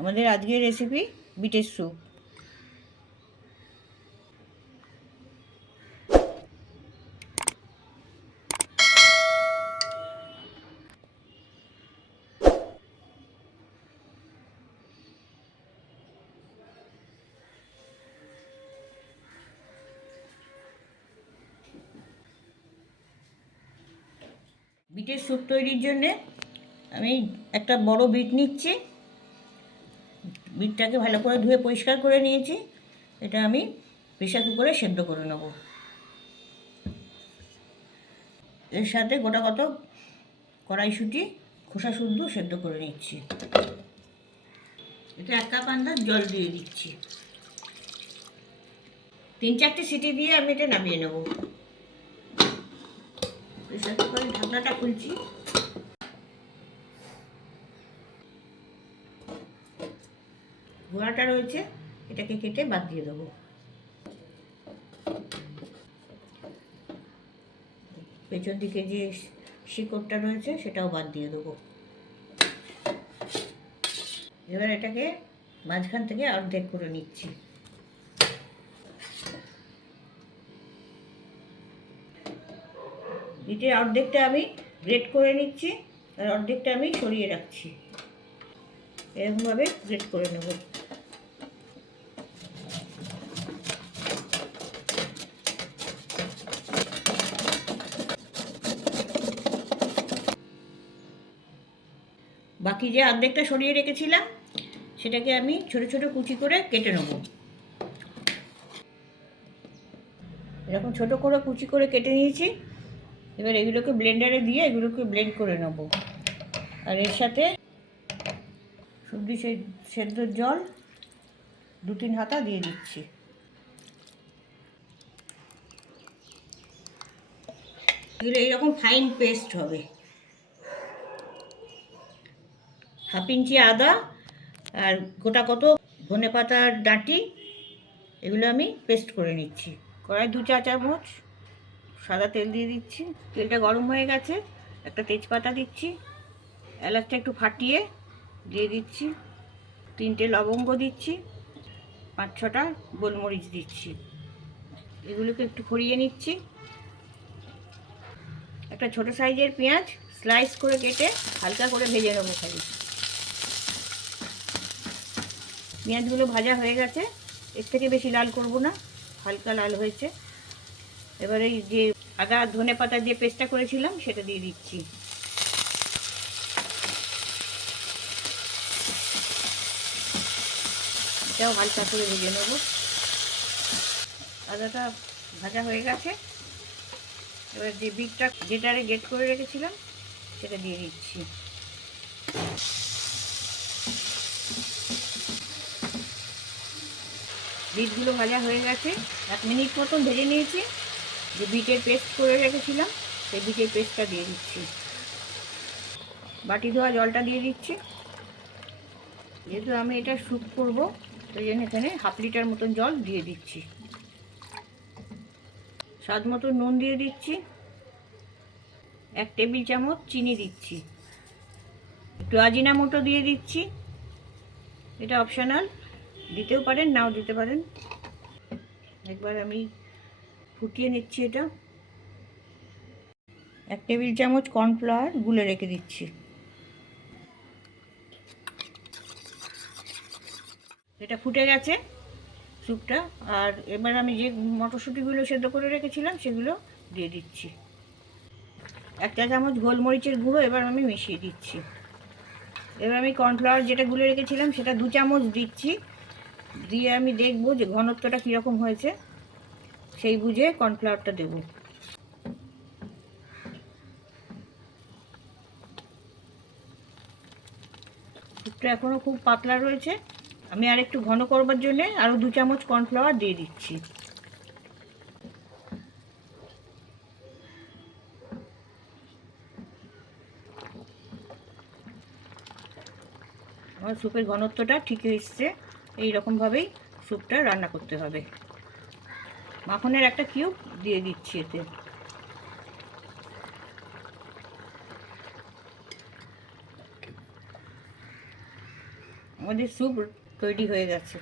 আমাদের আজকের রেসিপি বিটের স্যুপ। বিটের স্যুপ তৈরির জন্যে আমি একটা বড় বিট নিচ্ছি। বিটটাকে ভালো করে ধুয়ে পরিষ্কার করে নিয়েছি। এটা আমি প্রেসার কুকারে সেদ্ধ করে নেব। এর সাথে গোটা কত কড়াইশুঁটি খোসা শুদ্ধ সেদ্ধ করে নিচ্ছি। এটা 1 কাপ আন্দাজ জল দিয়ে দিচ্ছি। 3-4টে সিটি দিয়ে আমি এটা নামিয়ে নেব। প্রেসার কুকারের ঢাকনাটা খুলছি। গোড়াটা রয়েছে, এটাকে কেটে বাদ দিয়ে দেবো। পেছন দিকে যে শিকড়টা রয়েছে সেটাও বাদ দিয়ে দেবো। এবার এটাকে মাঝখান থেকে অর্ধেক করে নিচ্ছি। বিটের অর্ধেকটা আমি গ্রেট করে নিচ্ছি আর অর্ধেকটা আমি সরিয়ে রাখছি। এরকমভাবে গ্রেট করে নেব। বাকি যে অর্ধেকটা সরিয়ে রেখেছিলাম সেটাকে আমি ছোট ছোট কুচি করে কেটে নেব। এরকম ছোট করে কুচি করে কেটে নিয়েছি। এবার এগুলোকে ব্লেন্ডারে দিয়ে এগুলোকে ব্লেন্ড করে নেব। আর এর সাথে সবজি সেদ্ধর জল 2-3 হাতা দিয়ে দিচ্ছি। এগুলো এইরকম ফাইন পেস্ট হবে। 1/2 ইঞ্চি আদা আর গোটা কত ধনেপাতার ডাঁটি এগুলো আমি পেস্ট করে নিচ্ছি। কড়াই 2 চা চামচ সাদা তেল দিয়ে দিচ্ছি। তেলটা গরম হয়ে গেছে, একটা তেজপাতা দিচ্ছি। এলাচটা একটু ফাটিয়ে দিয়ে দিচ্ছি। 3টে লবঙ্গ দিচ্ছি। 5-6টা গোলমরিচ দিচ্ছি। এগুলোকে একটু ফড়িয়ে নিচ্ছি। একটা ছোট সাইজের পেঁয়াজ স্লাইস করে কেটে হালকা করে ভেজে নেবো খালি। পেঁয়াজগুলো ভাজা হয়ে গেছে, এর থেকে বেশি লাল করব না, হালকা লাল হয়েছে। এবারে এই যে আদা ধনে পাতা যে পেস্টটা করেছিলাম সেটা দিয়ে দিচ্ছি। এটাও হালকা করে ভেজে নেব। আদাটা ভাজা হয়ে গেছে। এবার যে বিটটা যেটারে গ্রেট করে রেখেছিলাম সেটা দিয়ে দিচ্ছি। বিটগুলো ভাজা হয়ে গেছে, 1 মিনিট মতন ভেজে নিয়েছি। যে বিটের পেস্ট করে রেখেছিলাম সেই বিটের পেস্টটা দিয়ে দিচ্ছি। বাটি ধোয়া জলটা দিয়ে দিচ্ছি। যেহেতু আমি এটা স্যুপ করবো সেই জন্য এখানে 1/2 লিটার মতন জল দিয়ে দিচ্ছি। স্বাদ মতো নুন দিয়ে দিচ্ছি। 1 টেবিল চামচ চিনি দিচ্ছি। একটু আজিনামোটো দিয়ে দিচ্ছি। এটা অপশনাল, দিতেও পারেন নাও দিতে পারেন। একবার আমি ফুটিয়ে নিচ্ছি। এটা 1 টেবিল চামচ কর্নফ্লাওয়ার গুলে রেখে দিচ্ছি। এটা ফুটে গেছে স্যুপটা। আর এবার আমি যে মটরশুঁটিগুলো সেদ্ধ করে রেখেছিলাম সেগুলো দিয়ে দিচ্ছি। 1 চা চামচ গোলমরিচের গুঁড়ো এবার আমি মিশিয়ে দিচ্ছি। এবার আমি কর্নফ্লাওয়ার যেটা গুলে রেখেছিলাম সেটা 2 চামচ দিচ্ছি। দিয়ে আমি দেখব যে ঘনত্বটা কীরকম হয়েছে, সেই বুঝে কর্নফ্লাওয়ারটা দেব। স্যুপটা এখনও খুব পাতলা রয়েছে। আমি আর একটু ঘন করবার জন্যে আরও 2 চামচ কর্নফ্লাওয়ার দিয়ে দিচ্ছি। আমার স্যুপের ঘনত্বটা ঠিক এসছে। এই রকমভাবেই স্যুপটা রান্না করতে হবে। মাখনের একটা কিউব দিয়ে দিচ্ছি এতে। আমাদের স্যুপ তৈরি হয়ে গেছে।